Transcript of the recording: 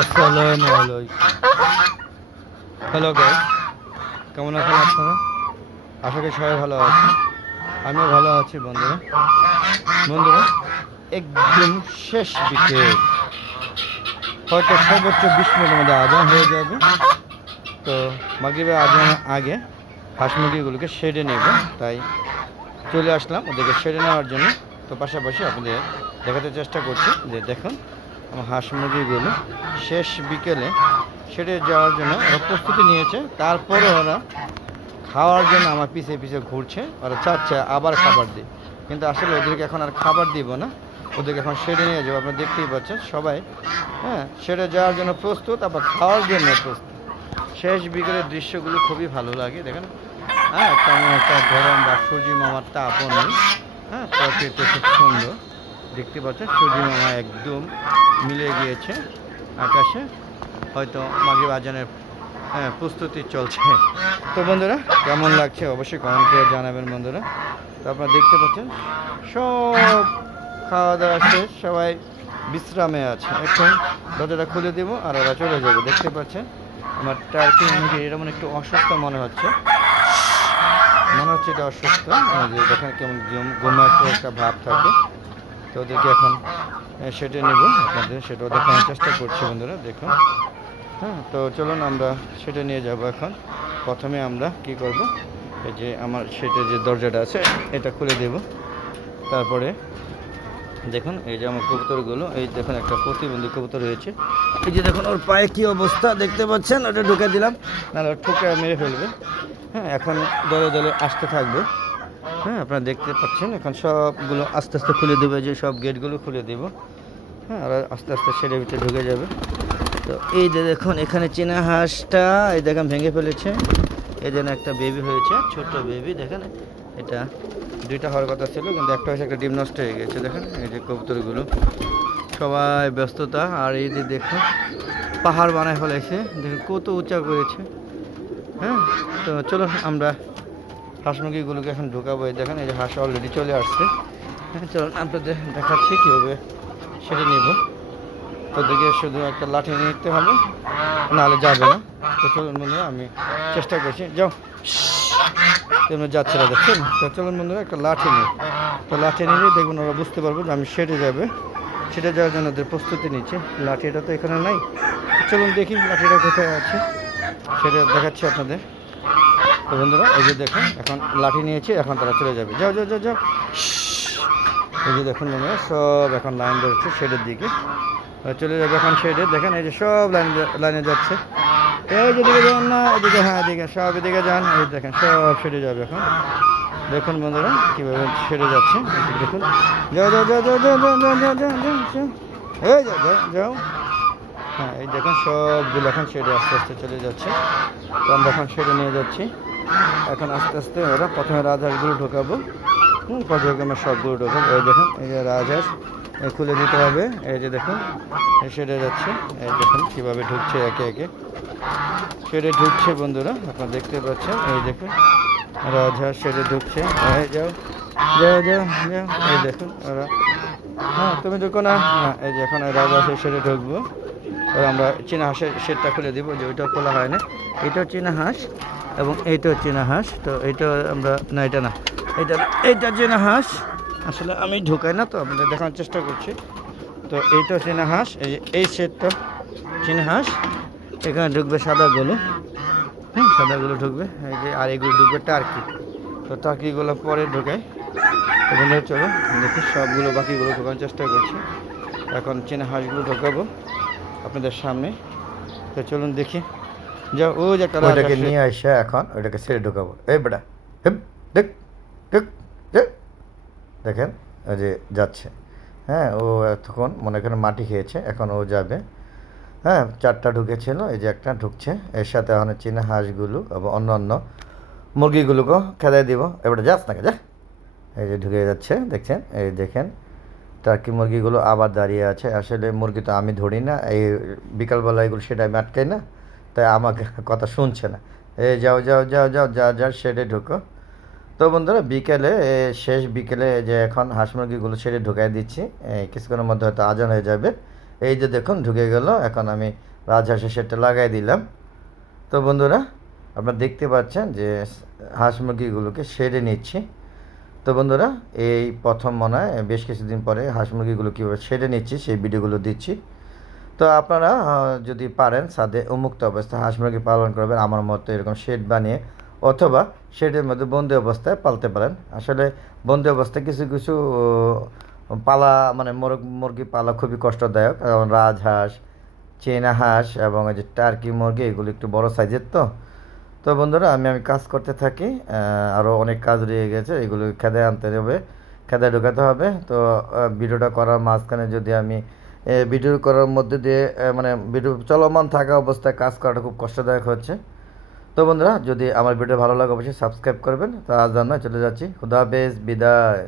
আসসালামু আলাইকুম। Hello guy কেমন আছেন আপনারা? আশা করি সবাই ভালো আছে আমিও ভালো আছি, বন্ধুরা। বন্ধুরা, একদম শেষ দিকে। হয়তো সর্বোচ্চ বিশ মিনিটের মধ্যে আজান হয়ে যাবে। তো মাগরিবের আজানের আগে হাঁস মুরগিগুলোকে সেরে নেব। তাই চলে আসলাম ওদেরকে সেরে নেওয়ার জন্য। তো পাশাপাশি আপনাদের দেখাতে চেষ্টা করছি যে দেখুন হাঁস মুরগিগুলো শেষ বিকেলে সেটে যাওয়ার জন্য ওরা প্রস্তুতি নিয়েছে। তারপরে ওরা খাওয়ার জন্য আমার পিছে পিছে ঘুরছে, ওরা চাচ্ছে আবার খাবার দিই। কিন্তু আসলে ওদেরকে এখন আর খাবার দিব না। ওদেরকে এখন সেরে নিয়ে যাব, আপনারা দেখতেই পাচ্ছেন সবাই। হ্যাঁ সেরে যাওয়ার জন্য প্রস্তুত, আবার খাওয়ার জন্য প্রস্তুত। শেষ বিকেলের দৃশ্যগুলো খুবই ভালো লাগে, দেখেন। হ্যাঁ তেমন একটা গরম বা সূর্য মামার তাপও হ্যাঁ প্রকৃতি খুব সুন্দর। দেখতে পাচ্ছেন সূর্য মামা একদম মিলে গিয়েছে আকাশে। হয়তো মাগি বাজানের হ্যাঁ প্রস্তুতি চলছে। তো বন্ধুরা, কেমন লাগছে অবশ্যই কমেন্ট করে জানাবেন বন্ধুরা। তো আপনারা দেখতে পাচ্ছেন, সব খাওয়া দাওয়া শেষ, সবাই বিশ্রামে আছে। এখন দরজাটা খুলে দেবো আর ওরা চলে যাবে। দেখতে পাচ্ছেন, আমার টার্কি মুরগি এরকম একটু অসুস্থ মনে হচ্ছে। মনে হচ্ছে এটা অসুস্থ। দেখেন কেমন ঘুমাতে একটা ভাব থাকে। তো ওদেরকে এখন সেটা নেব আপনাদের সেটাও দেখানোর চেষ্টা করছি বন্ধুরা, দেখুন। হ্যাঁ তো চলুন আমরা সেটা নিয়ে যাব এখন। প্রথমে আমরা কি করব? এই যে আমার সেটা যে দরজাটা আছে, এটা খুলে দেব। তারপরে দেখুন, এই যে আমার কবুতরগুলো, এই দেখুন একটা প্রতিবন্ধী কবুতর রয়েছে। এই যে দেখুন, ওর পায়ে কী অবস্থা দেখতে পাচ্ছেন? ওটা ঢুকে দিলাম, নাহলে ওর ঠুকে মেরে ফেলবে। হ্যাঁ এখন দলে দলে আসতে থাকবে। হ্যাঁ আপনারা দেখতে পাচ্ছেন, এখন সবগুলো আস্তে আস্তে খুলে দেবে যে সব গেটগুলো খুলে দেবো। হ্যাঁ আর আস্তে আস্তে সেটার ভিতরে ঢুকে যাবে। তো এই যে দেখুন, এখানে চীনা হাঁসটা, এই দেখেন, ভেঙে ফেলেছে। এই যেন একটা বেবি হয়েছে, ছোট্ট বেবি দেখেন। এটা দুইটা হওয়ার কথা ছিল, কিন্তু একটা হয়েছে, একটা ডিম নষ্ট হয়ে গেছে, দেখেন। এই যে কবুতরগুলো। সবাই ব্যস্ততা, আর এই যে দেখুন, পাহাড় বানায় ফেলেছে। দেখুন, কত উঁচা করেছে। হ্যাঁ তো চলুন, আমরা হাঁস মুরগিগুলোকে এখন ঢোকাবো। দেখেন, এই যে হাঁস অলরেডি চলে আসছে। হ্যাঁ চলুন, আপনাদের দেখাচ্ছি কীভাবে সেটা নেব। ওদেরকে শুধু একটা লাঠি নিয়ে নিতে হবে, নাহলে যাবে না। তো চলুন বন্ধুরা, আমি চেষ্টা করছি। যাও। তেমনি যাচ্ছে না দেখছেন? তো চলুন বন্ধুরা, একটা লাঠি নিই। তো লাঠি নিলে দেখবেন ওরা বুঝতে পারব যে আমি সেটে যাবে। সেটে যাওয়ার জন্য ওদের প্রস্তুতি নিচ্ছে। লাঠিটা তো এখানে নাই। চলুন দেখি লাঠিটা কোথায় আছে। সেটা দেখাচ্ছি আপনাদের। তো বন্ধুরা এই যে দেখুন এখন লাঠি নিয়েছি এখন তারা চলে যাবে যাও যাও যাও যাও এই যে দেখুন বন্ধুরা সব এখন লাইন ধরছে শেডের দিকে চলে যাবে এখন শেডে দেখেন এই যে সব লাইন লাইনে যাচ্ছে এই যে দিকে যান না এদিকে হ্যাঁ এদিকে সব এদিকে যান এই দেখেন সব শেডে যাবে এখন দেখুন বন্ধুরা কীভাবে ছেড়ে যাচ্ছে দেখুন যাও যাও যাও যাও যাও যাও যাও যাও যাও যাও এই যাও যাও যাও হ্যাঁ এই দেখুন সবগুলো এখন শেডে আস্তে আস্তে চলে যাচ্ছে তো আমরা এখন শেডে নিয়ে যাচ্ছি এখন আস্তে আস্তে ওরা প্রথমে রাজহাঁসগুলো ঢোকাবো। হুম পর্যক্রমে সবগুলো ঢোকাবো। এই দেখুন, এই যে রাজহাঁস খুলে দিতে হবে। এই যে দেখুন শেডে যাচ্ছে। এই দেখুন কীভাবে ঢুকছে একে একে। শেডে ঢুকছে বন্ধুরা, আপনারা দেখতে পাচ্ছেন। এই দেখুন রাজহাঁস শেডে ঢুকছে। এই যাও যাও যাও যাও। এই দেখুন, ওরা হ্যাঁ তুমি ঢুকো না। হ্যাঁ এই যে এখন রাজহাঁসের শেডে ঢুকবো। এবার আমরা চীনা হাঁসের শেডটা খুলে দিব, যে ওইটাও খোলা হয় না। এটাও চীনা হাঁস। এবং এইটাও চীনা হাঁস, তো এইটা আমরা, না, এটা না। এটা এইটা চীনা হাঁস। আসলে আমি ঢুকাই না তো, আপনাদের দেখানোর চেষ্টা করছি। তো এইটাও চীনা হাঁস, এই এই শেডটা চীনা হাঁস। এখানে ঢুকবে সাদাগুলো হ্যাঁ সাদাগুলো ঢুকবে। এই যে আর এগুলো ঢুকবে টার্কি তো টার্কিগুলো পরে ঢোকাই। ওখানে চলো, দেখি সবগুলো বাকিগুলো ঢোকানোর চেষ্টা করছি। এখন চীনা হাঁসগুলো ঢোকাবো আপনাদের সামনে। তো চলুন দেখি। যাও ও যে রাজহাঁস- নিয়ে আসে এখন ওইটাকে ছেড়ে ঢুকাবো। এই বেটা হেপ দেখ দেখ দেখ। দেখেন ওই যে যাচ্ছে। হ্যাঁ ও এতক্ষণ মনে করেন মাটি খেয়েছে এখন ও যাবে। হ্যাঁ চারটা ঢুকেছিল এই যে একটা ঢুকছে। এর সাথে এখন চীনা হাঁসগুলো এবং অন্য অন্য মুরগিগুলোকেও খেদাই দিব। এবারে যাস না যা। এই যে ঢুকে যাচ্ছে দেখছেন? এই দেখেন টার্কি মুরগিগুলো আবার দাঁড়িয়ে আছে। আসলে মুরগি তো আমি ধরি না এই বিকালবেলা এগুলো সেটা আমি আটকাই না। তাই আমাকে কথা শুনছে না। এই যাও যাও যাও যাও যা যা শেডে ঢুকো। তো বন্ধুরা বিকেলে এ, শেষ বিকেলে যে এখন হাঁস মুরগিগুলো ছেড়ে ঢুকাই দিচ্ছি কিছুক্ষণের মধ্যে হয়তো আজান হয়ে যাবে। এই যে দেখুন ঢুকে গেল এখন আমি রাজহাঁসের সেটটা লাগাই দিলাম। তো বন্ধুরা আপনারা দেখতে পাচ্ছেন যে হাঁস মুরগিগুলোকে সেরে নিচ্ছি। তো বন্ধুরা এই প্রথম মনে হয় বেশ কিছুদিন পরে হাঁস মুরগিগুলো কীভাবে সেরে নিচ্ছি সেই ভিডিওগুলো দিচ্ছি। তো আপনারা যদি পারেন সাদে উন্মুক্ত অবস্থায় হাঁস মুরগি পালন করবেন। আমার মতো এরকম শেড বানিয়ে অথবা শেডের মধ্যে বন্দি অবস্থায় পালতে পারেন। আসলে বন্দি অবস্থায় কিছু কিছু পালা মানে মোরগ, মুরগি পালা খুবই কষ্টদায়ক। যেমন রাজহাঁস চেনা হাঁস এবং যে টার্কি মুরগি, এগুলো একটু বড় সাইজের তো। তো বন্ধুরা, আমি আমি কাজ করতে থাকি আরও অনেক কাজ রয়ে গেছে। এগুলো খেদায় আনতে হবে খেদায় ঢোকাতে হবে। তো ভিডিওটা করার মাঝখানে যদি আমি ভিডিও করার মধ্যে দিয়ে মানে ভিডিও চলমান থাকা অবস্থায় কাজ করাটা খুব কষ্টদায়ক হচ্ছে। তো বন্ধুরা, যদি আমার ভিডিও ভালো লাগে, অবশ্যই সাবস্ক্রাইব করবেন। তা আজ জানা চলে যাচ্ছি। খুদা বেশ বিদায়।